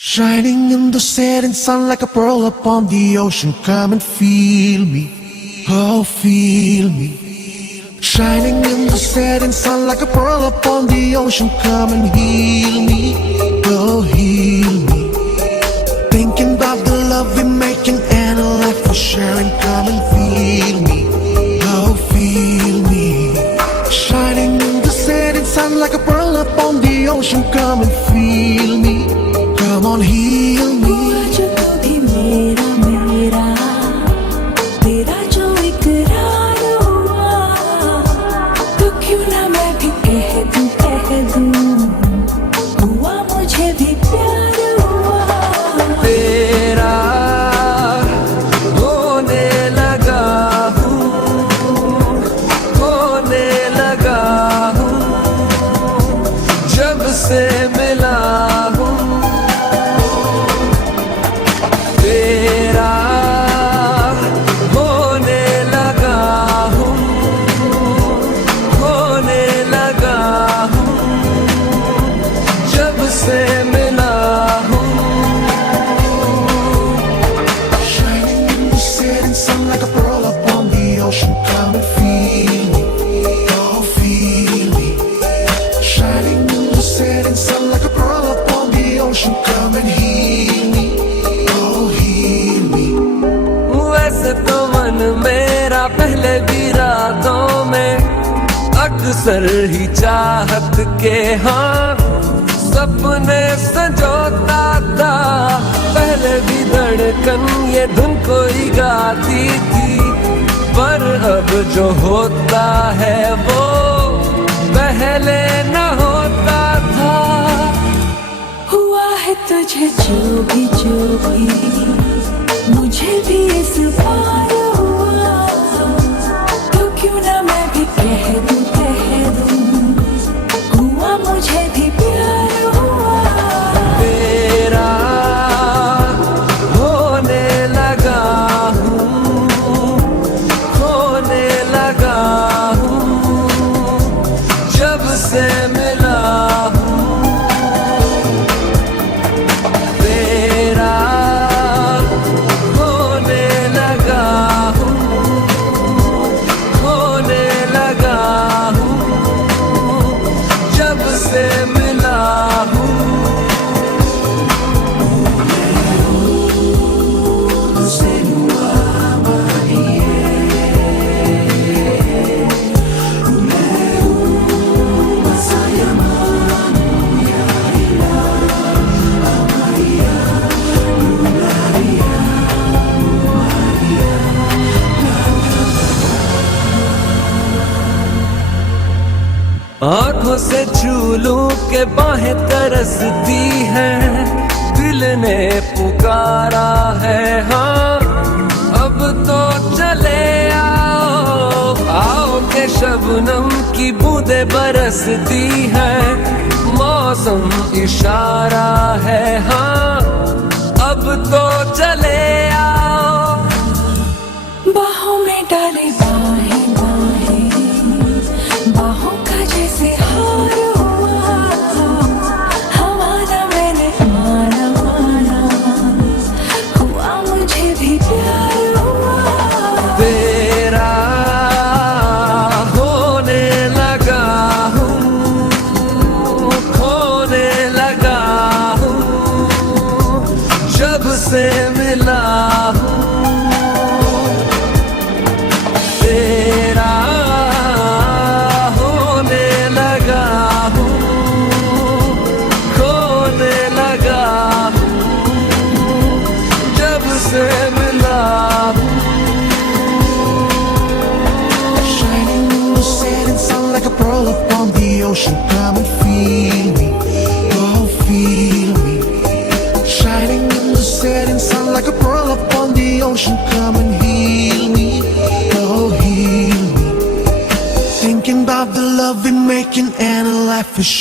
Shining in the setting sun like a pearl upon the ocean. Come and feel me, oh feel me. Shining in the setting sun like a pearl upon the ocean. Come and heal me, oh heal me. Thinking about the love we're making and a life we're sharing. Come and feel me, oh feel me. Shining in the setting sun like a pearl upon the ocean. Come and feel me, come on heal me. आज तू भी मेरा मेरा तेरा जो इकरार हुआ, तो क्यों ना मैं भी कह दूं हुआ मुझे भी प्यार हुआ। तेरा होने लगा हूँ, होने लगा हूँ, जब से मिला हूँ। तेरा होने लगा हूँ, होने लगा हूँ, जब से मिला हूँ। Shining in the setting sun like a pearl upon the ocean. Come and feel me, oh feel me. Shining in the setting sun like a pearl upon the ocean. Come and heal me, oh heal me. वैसे तो मन मेरा पहले भी रातों में अक्सर ही चाहत के हाँ सपने संजोता था। पहले भी धड़कन ये धुन कोई गाती थी, पर अब जो होता है वो पहले न होता था। हुआ है तुझे जो भी मुझे भी इस बार हुआ, तो क्यों ना मैं भी कह दूं हुआ मुझे भी प्यार हुआ। तेरा होने लगा हूँ, होने लगा हूँ, जब से मिला हूँ। तेरा होने लगा हूँ, होने लगा हूँ, जब से मिला हूँ। आंखों से छू लूं के बाहें तरसती हैं, दिल ने पुकारा है हाँ अब तो चले आओ। आओ के शबनम की बूंदें बरसती हैं, मौसम इशारा है हाँ अब तो चले आओ। बाहों में डाले बाहें बाहों का जैसे हार हुआ, हमारा मैंने माना हुआ मुझे भी प्यार हुआ। तेरा होने लगा हूँ, खोने लगा हूँ, जब से मिला हूँ। तेरा होने लगा हूँ, खोने लगा हूँ, जब से मिला हूँ। Shining in the setting sun like a pearl upon the ocean. Come and feel me, oh feel me. Shining in the setting sun like a pearl upon the ocean. Come and heal me, oh heal me. Thinking about the love we're making and a life we're sharing.